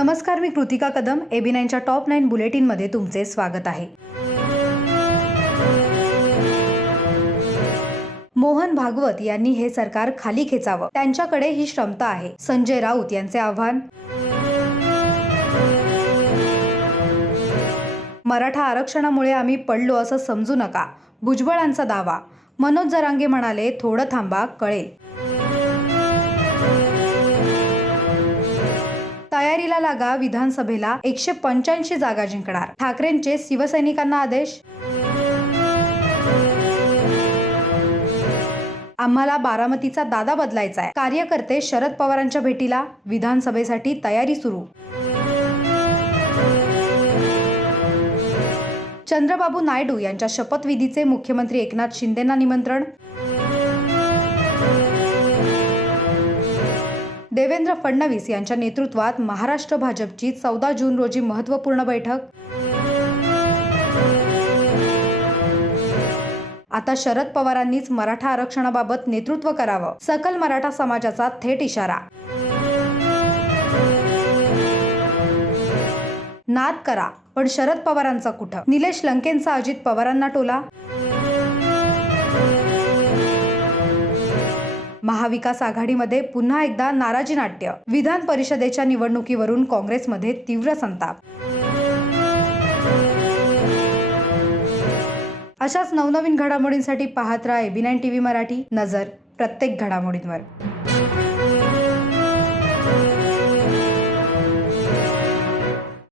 नमस्कार मी कृतिका कदम एबी नाईनच्या टॉप नाईन बुलेटिनमध्ये तुमचे स्वागत आहे. मोहन भागवत यांनी हे सरकार खाली खेचावं. त्यांच्याकडे ही क्षमता आहे. संजय राऊत यांचे आव्हान. मराठा आरक्षणामुळे आम्ही पडलो असं समजू नका. भुजबळांचा दावा. मनोज जरांगे म्हणाले थोडं थांबा कळेल. तयारीला लागा विधानसभेला एकशे पंच्याऐंशी जागा जिंकणार. ठाकरेंचे शिवसैनिकांना आदेश? आम्हाला बारामतीचा दादा बदलायचा आहे कार्यकर्ते शरद पवारांच्या भेटीला विधानसभेसाठी तयारी सुरू. चंद्रबाबू नायडू यांच्या शपथविधीचे मुख्यमंत्री एकनाथ शिंदेना निमंत्रण? देवेंद्र फडणवीस यांच्या नेतृत्वात महाराष्ट्र भाजपची चौदा जून रोजी महत्त्वपूर्ण बैठक. आता शरद पवारांनीच मराठा आरक्षणाबाबत नेतृत्व करावं. सकल मराठा समाजाचा थेट इशारा. नाद करा पण शरद पवारांचा कुठं? निलेश लंकेंचा अजित पवारांना टोला? महाविकास आघाडीमध्ये पुन्हा एकदा नाराजी नाट्य. विधान परिषदेच्या निवडणुकीवरून काँग्रेसमध्ये तीव्र संताप. अशाच नवनवीन घडामोडींसाठी पाहत राहा AB nine T V Marathi. नजर प्रत्येक घडामोडींवर.